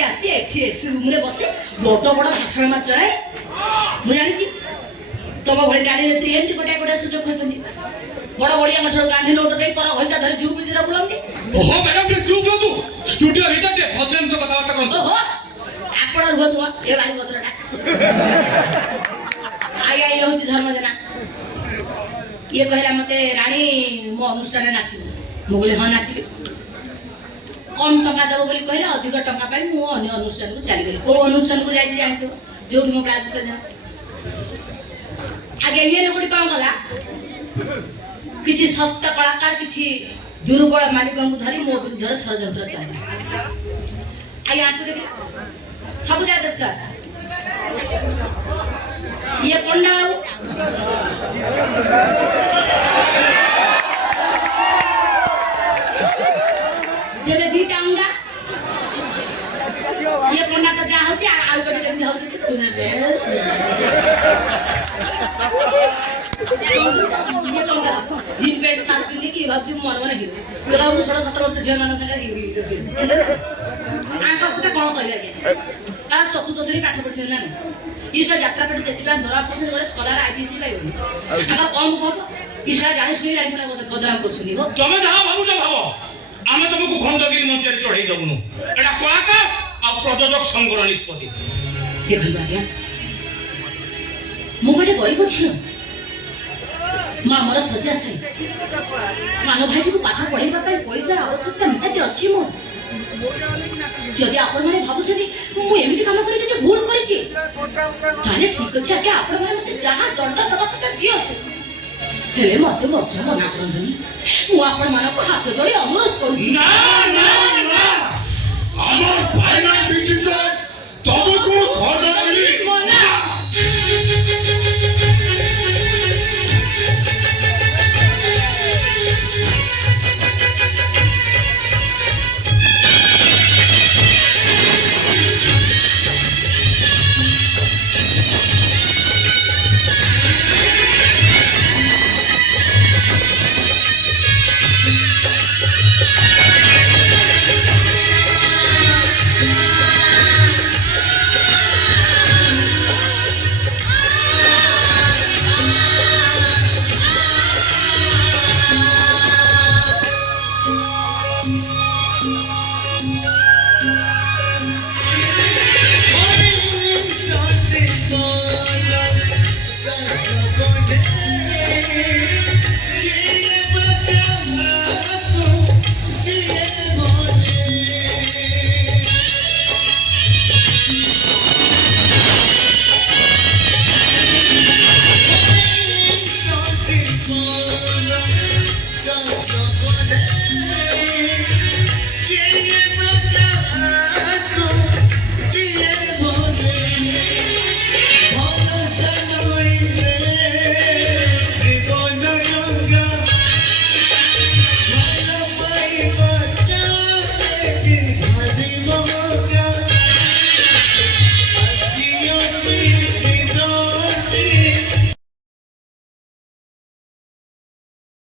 आसी आसी एठी एसी रूम रे बसे बड़ बड़ भाषण मा चलाए मु जानि तुम भली नारी नेत्री एमती गोटा गोटा सुजोग करछन्ती बड़ बड़िया मछड़ गांधी नोट दे पर होइता धरि जू बुझरा बुलंती ओहो मैडम प्लीज चुप रहो तू स्टूडियो भीतर दे भद्रम तो कथा बात करो ओहो आपण रुह तुम ए बाड़ी पत्रटा आई आई होती धर्मजना ये कहला मते रानी मो अनुष्ठान नाची मु बोले हां नाची कम टका देबो बोली कहला अधिक टका पाई मु अन्य अनुष्ठान को चली गेली को अनुष्ठान को जाई जाई जो मो क्लास कर जा आगे ये लोग काम कला किछि सस्ता कलाकार किछि दुर्बल मालिकन को धरी मो विरुद्ध षडयंत्र चला आई आंकु देख सब जा देखता ये पंडा देवे दी टांगा ये पंडा तो जा होची आउ कटे केमि होची ये टंगा जिन पेट सार पिंदी की भाबजु मन मन हिरो तोरा 16-17 वर्ष झिया मान संगे हिरो आंका फटा कोन कहले के ता चतुर्थ श्रेणी पाठ पढिछ ना ईशा यात्रा पढि तेतिला धरा पछन गरे स्कॉलर आईपीसी पाइबनी आका कम कम ईशा जानि सुनि राइपुडा बदनाम करछुनी हो तमे जाहा भाबु जा भाबो आमे तुमको खंडगिरी मंच रे चढ़ाई दबनु एटा कलाकार आ प्रयोजक संग्रह निष्पत्ति देखन आज्ञा मु गोटे गरीब छियो मां मोर सजा से सानो भाई को पाठ पढ़ाइबा पई पैसा आवश्यकता निहाती अछि मो जदि आपण माने भाबुछथि मु एमिति काम करि जे भूल करिछि ताले ठीक अछि आके आपण माने मते जहा दंड दबा कथा दियो हेले मते मज्जा मना करंतनी मु आपण मानको हाथ जोड़ी अनुरोध करूछि ना ना ना আমার ফাইনাল ডিসিশন তোমাকে খন্ডগিরি মনা